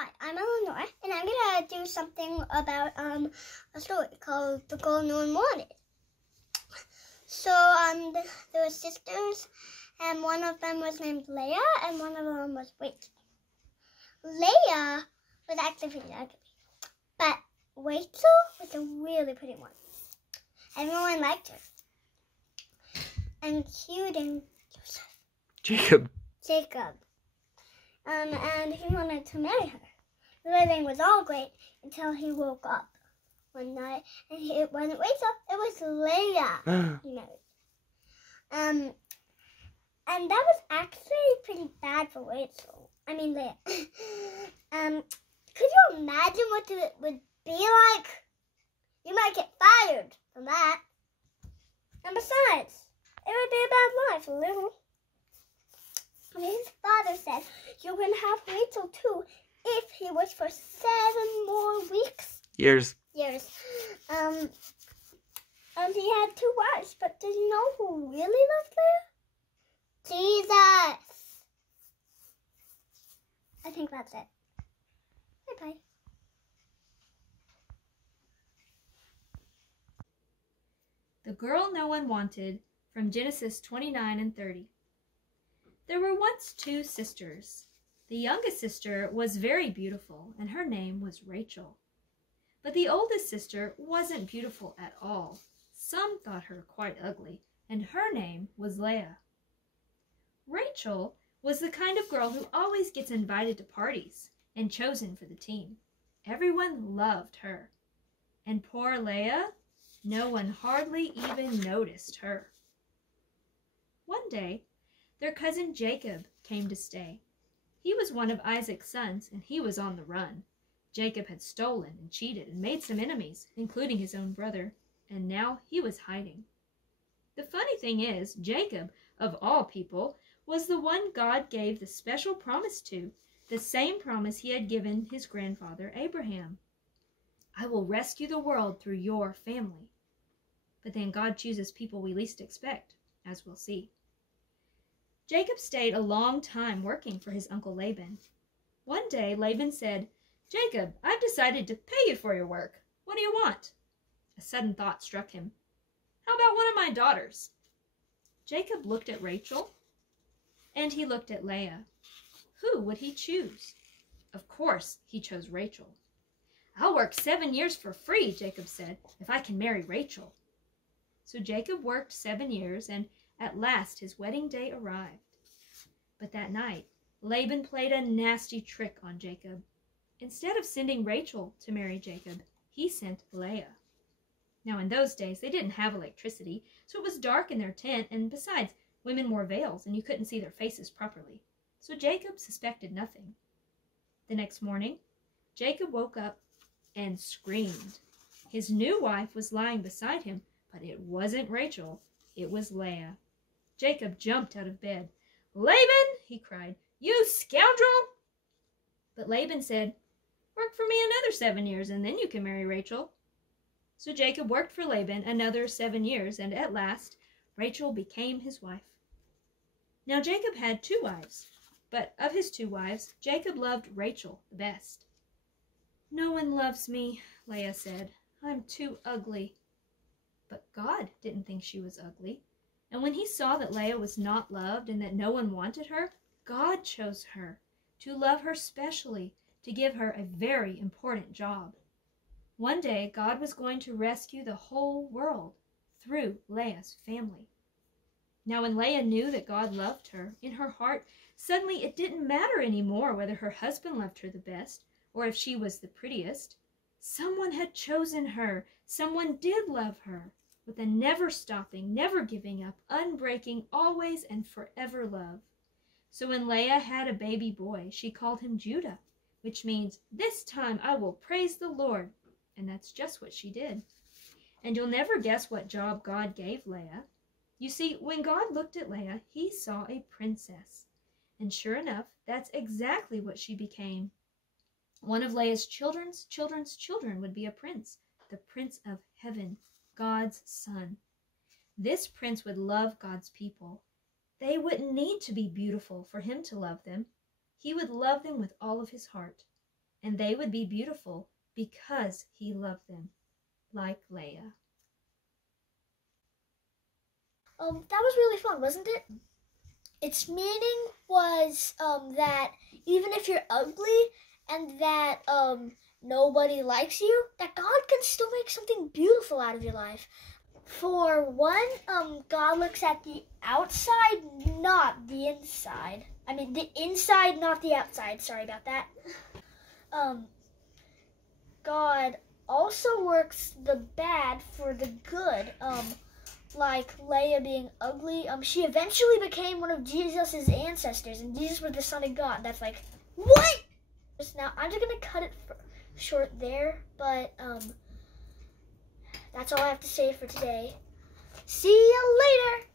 Hi, I'm Eleanor, and I'm gonna do something about a story called The Girl No One Wanted. So there were sisters, and one of them was named Leah, and one of them was Rachel. Leah was actually pretty ugly, but Rachel was a really pretty one. Everyone liked her. And cute and Jacob. And he wanted to marry her. Everything was all great until he woke up one night, and it wasn't Rachel, it was Leah he married. And that was actually pretty bad for Rachel. I mean Leah. Could you imagine what it would be like? You might get fired from that. And besides, it would be a bad life, a little. And his father said, "You can have Rachel too, if he was for 7 more weeks." Years. And he had 2 wives, but did you know who really loved Leah? Jesus. I think that's it. Bye-bye. The Girl No One Wanted, from Genesis 29 and 30. There were once 2 sisters. The youngest sister was very beautiful, and her name was Rachel. But the oldest sister wasn't beautiful at all. Some thought her quite ugly, and her name was Leah. Rachel was the kind of girl who always gets invited to parties and chosen for the team. Everyone loved her. And poor Leah, no one hardly even noticed her. One day, their cousin Jacob came to stay. He was one of Isaac's sons, and he was on the run. Jacob had stolen and cheated and made some enemies, including his own brother, and now he was hiding. The funny thing is, Jacob, of all people, was the one God gave the special promise to, the same promise he had given his grandfather Abraham. "I will rescue the world through your family." But then God chooses people we least expect, as we'll see. Jacob stayed a long time working for his uncle Laban. One day, Laban said, "Jacob, I've decided to pay you for your work. What do you want?" A sudden thought struck him. "How about one of my daughters?" Jacob looked at Rachel, and he looked at Leah. Who would he choose? Of course, he chose Rachel. "I'll work 7 years for free," Jacob said, "if I can marry Rachel." So Jacob worked 7 years, and at last his wedding day arrived. But that night, Laban played a nasty trick on Jacob. Instead of sending Rachel to marry Jacob, he sent Leah. Now in those days, they didn't have electricity, so it was dark in their tent, and besides, women wore veils and you couldn't see their faces properly. So Jacob suspected nothing. The next morning, Jacob woke up and screamed. His new wife was lying beside him, but it wasn't Rachel, it was Leah. Jacob jumped out of bed. "Laban," he cried, "you scoundrel!" But Laban said, "Work for me another 7 years, and then you can marry Rachel." So Jacob worked for Laban another 7 years, and at last Rachel became his wife. Now Jacob had 2 wives, but of his 2 wives, Jacob loved Rachel the best. "No one loves me," Leah said. "I'm too ugly." But God didn't think she was ugly. And when he saw that Leah was not loved and that no one wanted her, God chose her to love her specially, to give her a very important job. One day, God was going to rescue the whole world through Leah's family. Now, when Leah knew that God loved her, in her heart, suddenly it didn't matter anymore whether her husband loved her the best or if she was the prettiest. Someone had chosen her. Someone did love her, with a never-stopping, never-giving up, unbreaking, always and forever love. So when Leah had a baby boy, she called him Judah, which means, "This time I will praise the Lord." And that's just what she did. And you'll never guess what job God gave Leah. You see, when God looked at Leah, he saw a princess. And sure enough, that's exactly what she became. One of Leah's children's children would be a prince, the Prince of Heaven, God's son. This prince would love God's people. They wouldn't need to be beautiful for him to love them. He would love them with all of his heart. and they would be beautiful because he loved them, like Leah. That was really fun, wasn't it? Its meaning was that even if you're ugly and that nobody likes you, that God can still make something beautiful out of your life. For one, God looks at the outside, not the inside. I mean, the inside, not the outside. Sorry about that. God also works the bad for the good. Like Leah being ugly. She eventually became one of Jesus' ancestors, and Jesus was the Son of God. That's like, what? Now, I'm just going to cut it short there, but that's all I have to say for today. See you later!